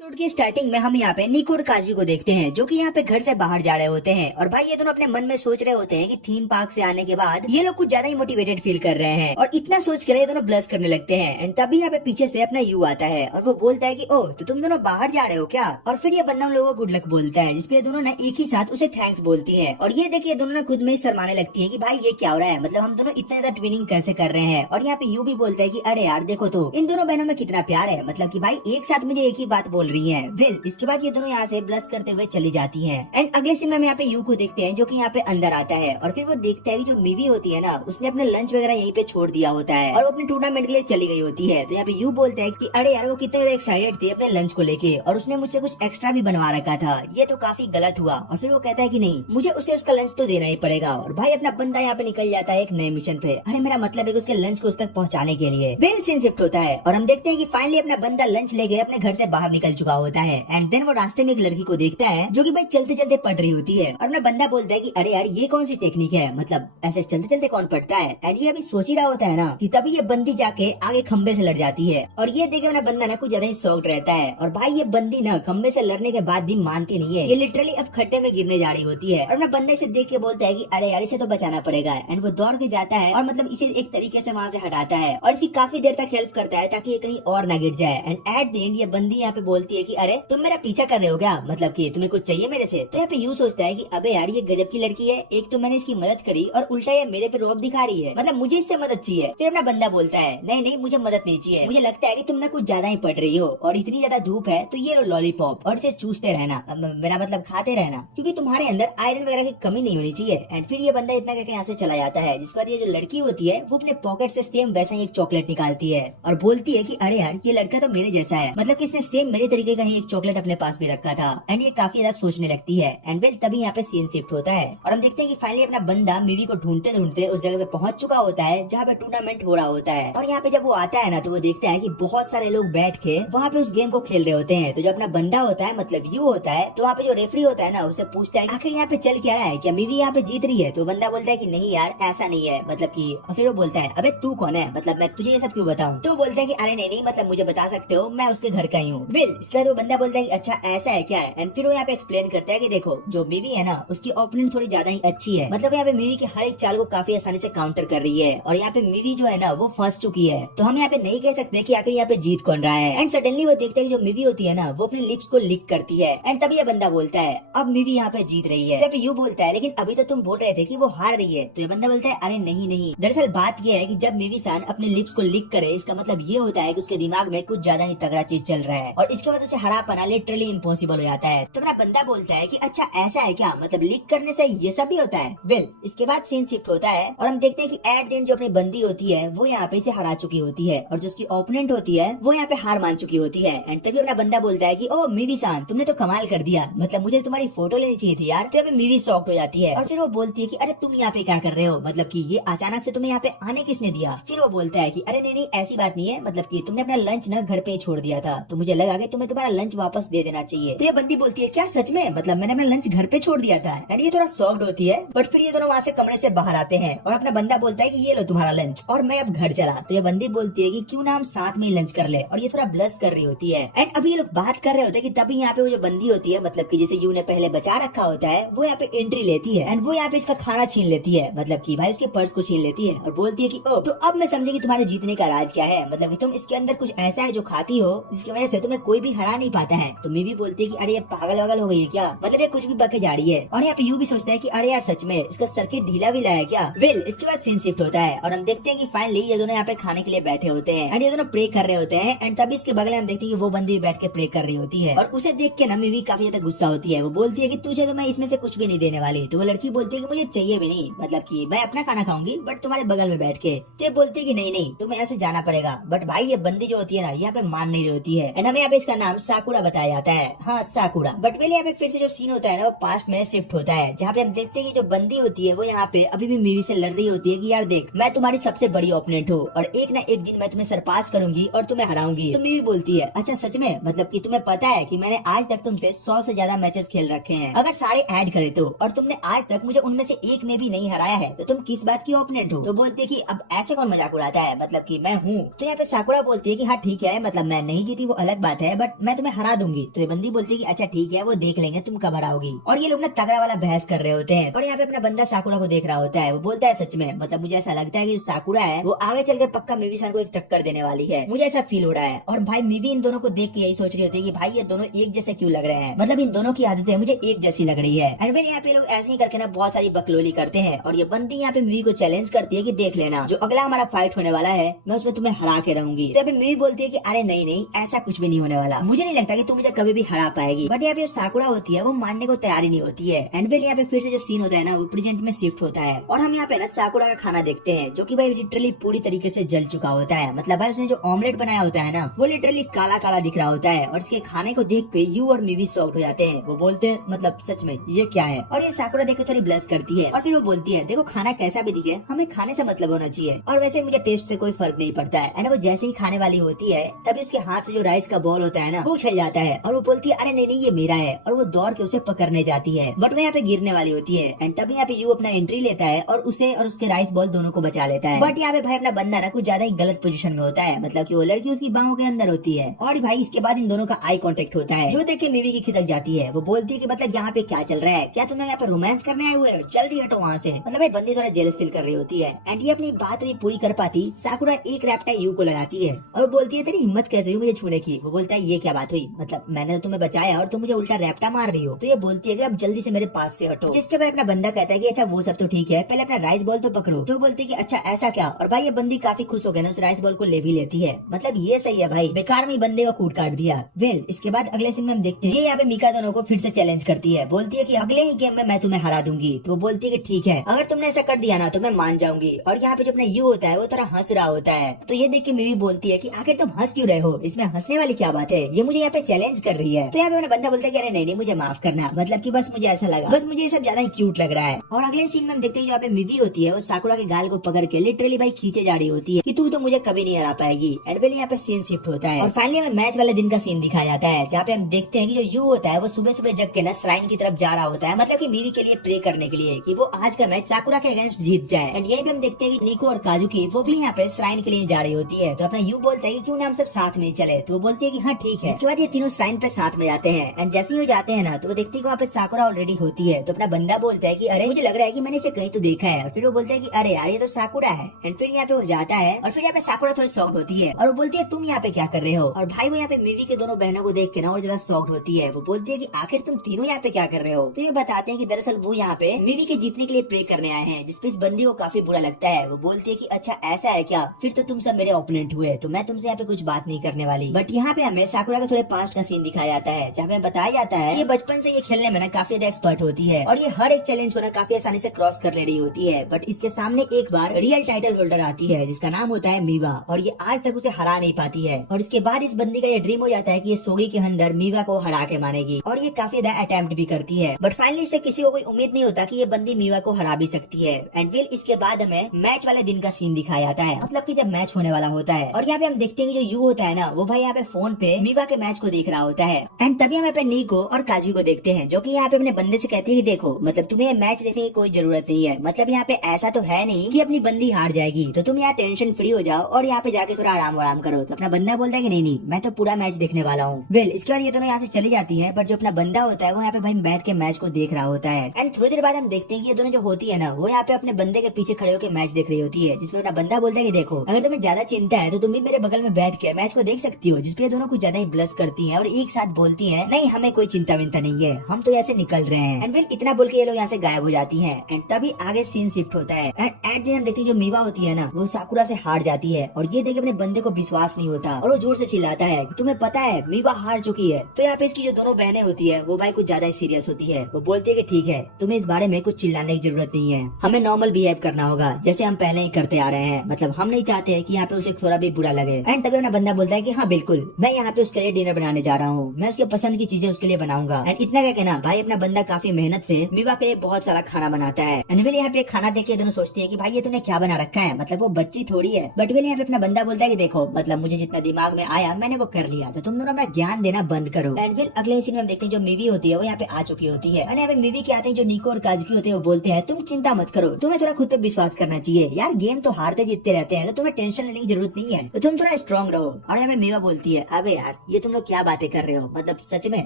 Episode की starting में हम यहाँ पे निको और काजू को देखते हैं जो कि यहाँ पे घर से बाहर जा रहे होते हैं और भाई ये दोनों अपने मन में सोच रहे होते हैं कि थीम पार्क से आने के बाद ये लोग कुछ ज्यादा ही मोटिवेटेड फील कर रहे हैं और इतना सोच कर ये दोनों ब्लश करने लगते हैं। एंड तभी यहाँ पे पीछे से अपना यू आता है और वो बोलता है कि ओह तो तुम दोनों बाहर जा रहे हो क्या। और फिर ये बंदा उन लोगों को गुड लक बोलता है जिसपे दोनों ने एक ही साथ उसे थैंक्स बोलती है। और ये देखिए दोनों ने खुद में ही शर्माने लगती है कि भाई ये क्या हो रहा है, मतलब हम दोनों इतना ज्यादा ट्विनिंग कैसे कर रहे हैं। और यहाँ पे यू भी बोलता है कि अरे यार देखो तो इन दोनों बहनों में कितना प्यार है, मतलब कि भाई एक साथ मुझे एक ही बात बोल रही है। वेल इसके बाद ये दोनों यहाँ से ब्लश करते हुए चली जाती हैं। एंड अगले सीन में हम यहाँ पे यू को देखते हैं जो कि यहाँ पे अंदर आता है और फिर वो देखता है कि जो मीवी होती है ना उसने अपने लंच वगैरह यहीं पे छोड़ दिया होता है और वो अपने टूर्नामेंट के लिए चली गई होती है। तो यहाँ पे यू बोलता है कि अरे यार वो कितने ज्यादा एक्साइटेड थी अपने लंच को लेके और उसने मुझसे कुछ एक्स्ट्रा भी बनवा रखा था, ये तो काफी गलत हुआ। और फिर वो कहता है कि नहीं मुझे उसे उसका लंच तो देना ही पड़ेगा। और भाई अपना बंदा यहाँ पे निकल जाता है एक नए मिशन पे। अरे मेरा मतलब है कि उसके लंच को उस तक पहुँचाने के लिए। वेल सीन शिफ्ट होता है और हम देखते हैं कि फाइनली अपना बंदा लंच लेके अपने घर से बाहर निकल चुका होता है। एंड देन वो रास्ते में एक लड़की को देखता है जो कि भाई चलते चलते पढ़ रही होती है और अपना बंदा बोलता है कि अरे यार ये कौन सी टेक्निक है, मतलब ऐसे चलते चलते कौन पढ़ता है। एंड ये अभी सोच ही रहा होता है ना कि तभी ये बंदी जाके आगे खंबे से लड़ जाती है और ये देखे अपना बंदा ना कुछ ज्यादा ही शॉक्ड रहता है। और भाई ये बंदी ना खंबे से लड़ने के बाद भी मानती नहीं है, ये लिटरली अब खड्डे में गिरने जा रही होती है। और अपना बंदा इसे देख के बोलता है कि अरे यार इसे तो बचाना पड़ेगा। एंड वो दौड़ के जाता है और मतलब इसे एक तरीके से वहाँ से हटाता है और इसी काफी देर तक हेल्प करता है ताकि ये कहीं और ना गिर जाए। एंड एट द एंड ये बंदी यहाँ पे बोलती है कि अरे तुम मेरा पीछा कर रहे हो क्या, मतलब कि तुम्हें कुछ चाहिए मेरे से। तो यहाँ पे यूं सोचता है कि अबे यार ये गजब की लड़की है, एक तो मैंने इसकी मदद करी और उल्टा ये मेरे पे रौब दिखा रही है, मतलब मुझे इससे मदद चाहिए। फिर अपना बंदा बोलता है नहीं नहीं मुझे मदद नहीं चाहिए, मुझे लगता है कि तुम ना कुछ ज्यादा ही पढ़ रही हो और इतनी ज्यादा धूप है तो ये लो लॉलीपॉप और इसे चूसते रहना, मेरा मतलब खाते रहना, क्योंकि तुम्हारे अंदर आयरन वगैरह की कमी नहीं होनी चाहिए। एंड फिर ये बंदा इतना कहकर यहाँ से चला जाता है। जिसके बाद ये जो लड़की होती है वो अपने पॉकेट से सेम वैसा ही एक चॉकलेट निकालती है और बोलती है कि अरे यार ये लड़का तो मेरे जैसा है, मतलब कि इसने सेम मेरे तरीके का ही एक चॉकलेट अपने पास भी रखा था। एंड ये काफी ज्यादा सोचने लगती है। एंड वेल तभी यहाँ पे सीन शिफ्ट होता है और हम देखते हैं कि फाइनली अपना बंदा मीवी को ढूंढते ढूंढते उस जगह पे पहुंच चुका होता है जहाँ पे टूर्नामेंट हो रहा होता है। और यहाँ पे जब वो आता है ना तो वो देखता है कि बहुत सारे लोग बैठ के वहाँ पे उस गेम को खेल रहे होते हैं। तो जो अपना बंदा होता है मतलब यू होता है तो वहाँ पे जो रेफरी होता है ना उससे पूछता है आखिर यहाँ पे चल क्या रहा है, क्या मीवी यहाँ पे जीत रही है। तो बंदा बोलता है कि नहीं यार ऐसा नहीं है, मतलब की। फिर वो बोलता है अबे तू कौन है, मतलब मैं तुझे ये सब क्यों बताऊँ। तो बोलता है कि अरे नहीं नहीं मतलब मुझे बता सकते हो, मैं उसके घर का ही हूँ। बिल इसके बाद वो बंदा बोलता है कि अच्छा ऐसा है क्या है। एंड फिर वो यहाँ पे एक्सप्लेन करता है कि देखो जो मीवी है ना उसकी ओपोनेंट थोड़ी ज्यादा ही अच्छी है, मतलब यहाँ पे मीवी की हर एक चाल को काफी आसानी से काउंटर कर रही है और यहाँ पे मीवी जो है ना वो फंस चुकी है। तो हम यहाँ पे नहीं कह सकते कि आखिर यहाँ पे जीत कौन रहा है। एंड सडनली वो देखते हैं कि जो मीवी होती है ना वो अपने लिप्स को लिक करती है। एंड तभी ये बंदा बोलता है अब मीवी यहाँ पे जीत रही है। यहाँ पे यू बोलता है लेकिन अभी तो तुम बोल रहे थे कि वो हार रही है। तो ये बंदा बोलता है अरे नहीं नहीं, दरअसल बात ये है कि जब मीवी सान अपने लिप्स को लिक करे इसका मतलब ये होता है कि उसके दिमाग में कुछ ज्यादा ही तगड़ा चीज चल रहा है और इसके बाद उसे हरा पाना लिटरली इम्पॉसिबल हो जाता है। तो मेरा बंदा बोलता है कि अच्छा ऐसा है क्या, मतलब लीक करने से ये सब भी होता है। वेल इसके बाद सीन शिफ्ट होता है और हम देखते हैं कि एट दिन जो अपनी बंदी होती है वो यहाँ पे इसे हरा चुकी होती है और जो उसकी ओपोनेंट होती है वो यहाँ पे हार मान चुकी होती है। एंड तभी अपना बंदा बोलता है कि ओ मीवी सान तुमने तो कमाल कर दिया, मतलब मुझे तुम्हारी फोटो लेनी चाहिए थी यार। तो मीवी शॉक्ड हो जाती है और फिर वो बोलती है कि अरे तुम यहाँ पे क्या कर रहे हो, मतलब कि ये अचानक से तुम्हें यहाँ पे आने किसने दिया। फिर वो बोलता है कि अरे नहीं नहीं ऐसी बात नहीं है, मतलब कि तुमने अपना लंच ना घर पे ही छोड़ दिया था तो मुझे लगा कि तुम्हें तुम्हारा लंच वापस दे देना चाहिए। तो ये बंदी बोलती है क्या सच में, मतलब मैंने अपना लंच घर पे छोड़ दिया था। एंड ये थोड़ा शॉक्ड होती है बट फिर ये दोनों वहाँ से कमरे से बाहर आते हैं और अपना बंदा बोलता है कि ये लो तुम्हारा लंच और मैं अब घर चला। तो ये बंदी बोलती है कि क्यों ना हम साथ में ही लंच कर ले और ये थोड़ा ब्लश कर रही होती है। एंड अभी ये लोग बात कर रहे होते हैं कि तभी यहाँ पे वो जो बंदी होती है मतलब कि जिसे यू ने पहले बचा रखा होता है वो यहाँ पे एंट्री लेती है एंड वो यहाँ पे इसका खाना छीन लेती है, मतलब कि भाई उसके पर्स को छीन लेती है और बोलती है कि ओ तो अब मैं समझी कि तुम्हारे जीतने का राज क्या है, मतलब कि तुम इसके अंदर कुछ ऐसा है जो खाती हो जिसकी वजह से तुम्हें कोई भी हरा नहीं पाता है। तो मीवी बोलती है कि अरे ये पागल वागल हो गई है क्या, मतलब ये कुछ भी बके जा रही है। और यहाँ पे यू भी सोचता है कि अरे यार सच में इसका सर्किट ढीला भी है क्या। वेल इसके बाद सीन शिफ्ट होता है और हम देखते हैं कि फाइनली ये दोनों यहाँ पे खाने के लिए बैठे होते हैं एंड ये दोनों प्रे कर रहे होते हैं। एंड तभी इसके बगल में हम देखते हैं कि वो बंदी भी बैठ के प्रे कर रही होती है और उसे देख के ना मीवी काफी ज्यादा गुस्सा होती है। वो बोलती है कि तुझे तो मैं इसमें से कुछ भी नहीं देने वाली। तो वो लड़की बोलती है कि मुझे चाहिए भी नहीं, मतलब कि मैं अपना खाना खाऊंगी बट तुम्हारे बगल में बैठ के। तो ये बोलती है कि नहीं नहीं तुम्हें ऐसे जाना पड़ेगा। बट भाई ये बंदी जो होती है ना यहाँ पे मान नहीं रही होती है एंड हमें यहाँ पे इसका नाम साकुरा बताया जाता है। हाँ साकुरा। बट वेल यहाँ पे फिर से जो सीन होता है ना वो पास्ट में शिफ्ट होता है जहाँ पे हम देखते हैं कि जो बंदी होती है वो यहाँ पे अभी भी मीवी से लड़ रही होती है कि यार देख मैं तुम्हारी सबसे बड़ी ओपोनेंट हूँ और एक ना एक दिन मैं तुम्हें सरपास करूंगी और तुम्हें हराऊंगी। तो मीवी बोलती है अच्छा सच में, मतलब कि तुम्हें पता है कि मैंने आज तक तुमसे 100 से ज्यादा मैचेस खेल रखे हैं अगर सारे ऐड करे तो, और तुमने आज तक मुझे उनमें से एक में भी नहीं हराया है तो तुम किस बात की ओपोनेंट हो। तो बोलती है कि अब ऐसे कौन मजाक उड़ाता है, मतलब कि मैं हूँ। तो यहाँ पे साकुरा बोलती है कि हाँ ठीक है, मतलब मैं नहीं जीती वो अलग बात है बट मैं तुम्हें हरा दूंगी। तो ये बंदी बोलती है कि अच्छा ठीक है, वो देख लेंगे तुम कब हराओगी। और ये लोग ना तगड़ा वाला बहस कर रहे होते हैं और यहाँ पे अपना बंदा साकुरा को देख रहा होता है। वो बोलता है सच में, मतलब मुझे ऐसा लगता है कि जो साकुरा है वो आगे चल के पक्का मिवी सन को एक टक्कर देने वाली है, मुझे ऐसा फील हो रहा है। और भाई मिवी इन दोनों को देख के यही सोच रही होती है कि भाई ये दोनों एक जैसे क्यों लग रहे हैं, मतलब इन दोनों की आदतें मुझे एक जैसी लग रही है। एंड फिर यहाँ पे लोग ऐसे ही करके ना बहुत सारी बकलोली करते हैं और ये बंदी यहाँ पे मिवी को चैलेंज करती है कि देख लेना जो अगला हमारा फाइट होने वाला है मैं उसमें तुम्हें हरा के रहूंगी। तो मिवी बोलती है कि अरे नहीं नहीं, ऐसा कुछ भी नहीं होने वाला, मुझे नहीं लगता कि तू मुझे कभी भी हरा पाएगी। बट यहाँ पे साकुरा होती है वो मानने को तैयार ही नहीं होती है। एंड फिर यहाँ पे फिर से जो सीन होता है ना वो प्रेजेंट में शिफ्ट होता है और हम यहाँ पे ना साकुरा का खाना देखते हैं जो कि भाई लिटरली पूरी तरीके से जल चुका होता है। मतलब भाई उसने जो ऑमलेट बनाया होता है ना वो लिटरली काला काला दिख रहा होता है और इसके खाने को देख के यू और मिवी शॉक्ड हो जाते हैं। वो बोलते हैं मतलब सच में ये क्या है, और ये साकुरा देख के थोड़ी ब्लश करती है और फिर वो बोलती है देखो खाना कैसा भी दिखे हमें खाने से मतलब होना चाहिए और वैसे मुझे टेस्ट से कोई फर्क नहीं पड़ता है। वो जैसे ही खाने वाली होती है तभी उसके हाथ से जो राइस का बॉल होता है ना वो उछल जाता है और वो बोलती है अरे नहीं नहीं ये मेरा है, और वो दौड़ के उसे पकड़ने जाती है बट वो यहाँ पे गिरने वाली होती है। एंड तभी यहाँ पे यू अपना एंट्री लेता है और उसे और उसके राइस बॉल दोनों को बचा लेता है। बट यहाँ पे भाई अपना बंदा ना कुछ ज्यादा ही गलत पोजीशन में होता है, मतलब कि वो लड़की उसकी बाहों के अंदर होती है और भाई इसके बाद इन दोनों का आई कांटेक्ट होता है जो देख के मिवी की खिसक जाती है। वो बोलती है कि मतलब यहाँ पे क्या चल रहा है, क्या तुम यहाँ पे रोमांस करने आए हुए हो, जल्दी हटो वहाँ से। मतलब भाई बंदी थोड़ा जेलस फील कर रही होती है एंड ये अपनी बात भी पूरी कर पाती साकुरा एक रैप्टा यू को लगाती है और बोलती है तेरी हिम्मत कैसे हुई मुझे छूने की। वो बोलता है ये क्या बात हुई, मतलब मैंने तो तुम्हें बचाया और तुम मुझे उल्टा रैप्टा मार रही हो। तो ये बोलती है कि अब जल्दी से मेरे पास से हटो। जिसके बाद अपना बंदा कहता है कि अच्छा वो सब तो ठीक है, पहले अपना राइस बॉल तो पकड़ो। तो बोलती है कि अच्छा ऐसा क्या, और भाई ये बंदी काफी खुश हो गया ना उस राइस बॉल को ले भी लेती है। मतलब ये सही है भाई, बेकार में बंदे को कूट काट दिया। वेल इसके बाद अगले सीन में हम देखते हैं ये यहाँ पे मीका दोनों को फिर से चैलेंज करती है, बोलती है कि अगले ही गेम में मैं तुम्हें हरा दूंगी। तो बोलती है कि ठीक है अगर तुमने ऐसा कर दिया ना तो मैं मान जाऊंगी। और यहाँ पे जो अपना यू होता है वो थोड़ा हंस रहा होता है। तो ये देख के मिवी बोलती है कि आखिर तुम हंस क्यों रहे हो, इसमें हंसने वाली क्या बात है, ये मुझे यहाँ पे चैलेंज कर रही है। तो यहाँ पे अपना बंदा बोलता है कि अरे नहीं नहीं मुझे माफ करना, मतलब कि बस मुझे ऐसा लगा, बस मुझे ये सब ज्यादा ही क्यूट लग रहा है। और अगले सीन में हम देखते हैं यहाँ पे मिवी होती है वो साकुरा के गाल को पकड़ के लिटरली भाई खींचे जा रही होती है कि तू तो मुझे कभी नहीं हरा पाएगी। एंड फिर यहाँ पे सीन शिफ्ट होता है और फाइनली हमें मैच वाले दिन का सीन दिखाया जाता है जहाँ पे हम देखते हैं कि जो यू होता है वो सुबह सुबह जग के ना श्राइन की तरफ जा रहा होता है, मतलब कि मिवी के लिए प्रे करने के लिए कि वो आज का मैच साकुरा के अगेंस्ट जीत जाए। एंड यही भी हम देखते हैं कि निको और काजुकी वो भी यहाँ पे श्राइन के लिए जा रही होती है। तो अपना यू बोलता है कि क्यों ना हम सब साथ में चले, तो वो बोलती है कि हाँ ठीक है। इसके बाद ये तीनों श्राइन पे साथ में जाते हैं एंड जैसे ही वो जाते हैं ना तो वो देखते हैं कि वहाँ पे साकुरा ऑलरेडी होती है। तो अपना बंदा बोलता है कि अरे मुझे लग रहा है कि मैंने इसे कहीं तो देखा है। और फिर वो बोलता है कि अरे यार ये तो साकुरा है। एंड फिर यहाँ पे वो जाता है और फिर यहाँ पे साकुरा थोड़ी शॉक्ड होती है और वो बोलती है तुम यहाँ पे क्या कर रहे हो। और भाई वो यहाँ पे मिवी के दोनों बहनों को देख के ना और ज्यादा शॉक्ड होती है। वो बोलती है कि आखिर तुम तीनों यहाँ पे क्या कर रहे हो। तो ये बताते हैं कि दरअसल वो यहाँ पे मिवी के जीतने के लिए प्रे करने आए हैं, जिसपे इस बंदी को काफी बुरा लगता है। वो बोलती है कि अच्छा ऐसा है क्या, फिर तो तुम सब मेरे ओपोनेंट हुए, तो मैं तुमसे यहाँ पे कुछ बात नहीं करने वाली। बट यहाँ पे हमें साकुरा का थोड़े पास्ट का सीन दिखाया जाता है जहाँ पे बताया जाता है ये बचपन से ये खेलने में ना काफी ज्यादा एक्सपर्ट होती है और ये हर एक चैलेंज को ना काफी आसानी से क्रॉस कर ले रही होती है। बट इसके सामने एक बार रियल टाइटल होल्डर आती है जिसका नाम होता है मीवा और ये आज तक उसे हरा नहीं पाती है। और इसके बाद इस बंदी का ये ड्रीम हो जाता है कि ये सोगी के अंदर मीवा को हरा के मानेगी और ये काफी ज्यादा अटेम्प्ट भी करती है। बट फाइनली इससे किसी को कोई उम्मीद नहीं होता कि ये बंदी मीवा को हरा भी सकती है। एंड फिर इसके बाद हमें मैच वाले दिन का सीन दिखाया जाता है, मतलब कि जब मैच होने वाला होता है। और यहाँ पे हम देखते हैं कि जो यू होता है ना वो भाई यहाँ पे फोन पे मीवा के मैच को देख रहा होता है। एंड तभी हम पे नीको और काजू को देखते हैं जो कि यहाँ पे अपने बंदे से कहती है कि देखो मतलब तुम्हें मैच देखने की कोई जरूरत नहीं है, मतलब यहाँ पे ऐसा तो है नहीं कि अपनी बंदी हार जाएगी, तो तुम यहाँ टेंशन फ्री हो जाओ और यहाँ पे जाके थोड़ा आराम करो। तो अपना बंदा बोलता है कि नहीं नहीं मैं तो पूरा मैच देखने वाला हूँ। वेल इसके बाद ये दोनों यहाँ से चली जाती है, बट जो अपना बंदा होता है वो यहाँ पे भाई बैठ के मैच को देख रहा होता है। एंड थोड़ी देर बाद हम देखते हैं कि ये दोनों जो होती है ना वो यहाँ पे अपने बंदे के पीछे खड़े होकर मैच देख रही होती है, जिसमें अपना बंदा बोलता है कि देखो अगर तुम्हें ज्यादा चिंता है तो तुम भी मेरे बगल में बैठ के मैच को देख सकती हो। जिसपे ये दोनों कुछ ज्यादा ही ब्लश करती है और एक साथ बोलती है नहीं हमें कोई चिंता विंता नहीं है, हम तो ऐसे निकल रहे हैं। एंड वेल इतना बोल के ये लोग यहाँ से गायब हो जाती है। एंड तभी आगे सीन शिफ्ट होता है एंड एट द एंड देखते हैं जो मीवा होती है ना वो साकुरा से हार जाती है और ये देख अपने बंदे को विश्वास नहीं होता और वो जोर से चिल्लाता है तुम्हें पता है मीवा हार चुकी है। तो यहाँ पे इसकी जो दोनों बहनें होती है वो भाई कुछ ज्यादा ही सीरियस होती है। वो बोलती है कि ठीक है तुम्हें इस बारे में कुछ चिल्लाने की जरूरत नहीं है, हमें नॉर्मल बिहेव करना होगा जैसे हम पहले ही करते आ रहे हैं, मतलब हम नहीं चाहते कि यहाँ पे उसे थोड़ा भी बुरा लगे। एंड तभी अपना बंदा बोलता है कि हाँ बिल्कुल मैं यहाँ पे उसके लिए डिनर बनाने जा रहा हूँ, मैं उसके पसंद की चीजें उसके लिए बनाऊंगा। एंड इतना क्या कहना भाई अपना बंदा काफी मेहनत से मीवा के लिए बहुत सारा खाना बनाता है। एंड फिर यहाँ पे खाना देख के दोनों सोचते हैं कि भाई ये तूने क्या बना रखा है, मतलब वो बच्ची थोड़ी है। बट फिर यहाँ पे अपना बंदा बोलता है कि देखो मतलब मुझे जितना दिमाग में आया मैंने वो कर लिया, तो तुम दोनों अपना ज्ञान देना बंद करो। एंड फिर अगले सीन में हम देखते हैं जो मिवी होती है वो यहाँ पे आ चुकी होती है। यहाँ पे मिवी के आते हैं जो निको और काजुकी होते हैं वो बोलते हैं तुम चिंता मत करो, तुम्हें थोड़ा खुद पे विश्वास करना चाहिए यार, गेम तो हारते जीतते रहते हैं तो तुम्हें टेंशन लेने की जरूरत नहीं है, तो तुम थोड़ा स्ट्रॉन्ग रहो। और यहाँ पे मीवा बोलती है अबे यार ये तुम लोग क्या बातें कर रहे हो, मतलब सच में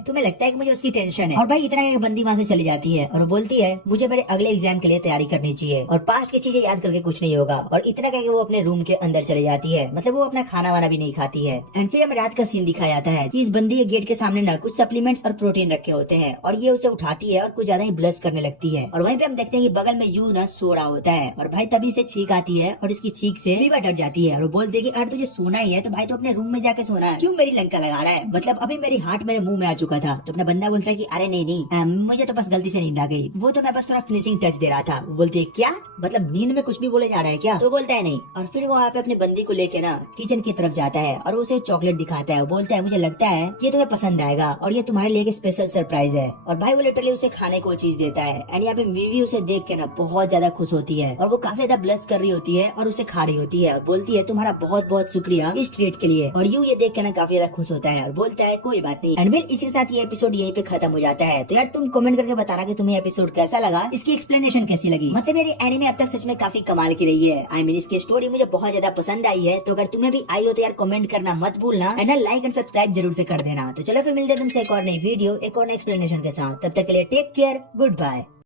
तुम्हें लगता है कि मुझे उसकी टेंशन है। और भाई इतना एक बंदी वहाँ से चली जाती है और वो बोलती है मुझे मेरे अगले एग्जाम के लिए तैयारी करनी चाहिए और पास्ट की चीजें याद करके कुछ नहीं होगा। और इतना कह के वो अपने रूम के अंदर चली जाती है, मतलब वो अपना खाना वाना भी नहीं खाती है। एंड फिर हमें रात का सीन दिखाया जाता है कि इस बंदी के गेट के सामने ना कुछ सप्लीमेंट्स और प्रोटीन रखे होते हैं और ये उसे उठाती है और कुछ ज्यादा ही ब्लश करने लगती है। और वहीं पे हम देखते हैं कि बगल में यू ना सो रहा होता है और भाई तभी से छींक आती है और इसकी छींक से रीवा डर जाती है और वो बोलती है कि अरे तुझे सोना ही है तो भाई तो अपने रूम में जाके सोना है, क्यों मेरी लंका लगा रहा है, मतलब अभी मेरी हार्ट मेरे मुंह में आ चुका था। तो अपना बंदा बोलता है कि अरे नहीं नहीं मुझे तो बस गलती से नींद आ गई, वो तो मैं बस थोड़ा फिनिशिंग टच दे रहा था। वो बोलती है क्या, मतलब नींद में कुछ भी बोले जा रहा है क्या, तो बोलता है नहीं। और फिर वो वहाँ पे अपनी बंदी को लेके ना किचन की तरफ जाता है और उसे चॉकलेट दिखाता है। वो बोलता है मुझे लगता है कि ये तुम्हें पसंद आएगा और ये तुम्हारे लिए एक स्पेशल सरप्राइज है। और भाई वो लिटरली उसे खाने को चीज देता है। एंड यहाँ पे वीवी उसे देख के ना बहुत ज्यादा खुश होती है और वो काफी ज्यादा ब्लश कर रही होती है और उसे खा रही होती है और बोलती है तुम्हारा बहुत बहुत शुक्रिया इस ट्रीट के लिए। और यू ये देख के ना काफी ज्यादा खुश होता है और बोलता है कोई बात नहीं। एंड वेल इसी के साथ ये एपिसोड यहीं पे खत्म हो जाता है। तो यार तुम कमेंट करके बताना कि तुम्हें एपिसोड कैसा लगा, इसकी एक्सप्लेनेशन कैसी लगी। मतलब मेरी एनिमे अब तक सच में काफी कमाल की रही है। आई मीन इसकी स्टोरी मुझे बहुत ज्यादा पसंद आई है। तो अगर तुम्हें भी आई हो तो यार कमेंट करना मत भूलना एंड लाइक एंड सब्सक्राइब जरूर से कर देना। तो चलो फिर मिलते हैं तुमसे एक और नई वीडियो एक और नई एक्सप्लेनेशन के साथ। तब तक के लिए टेक केयर, गुड बाय।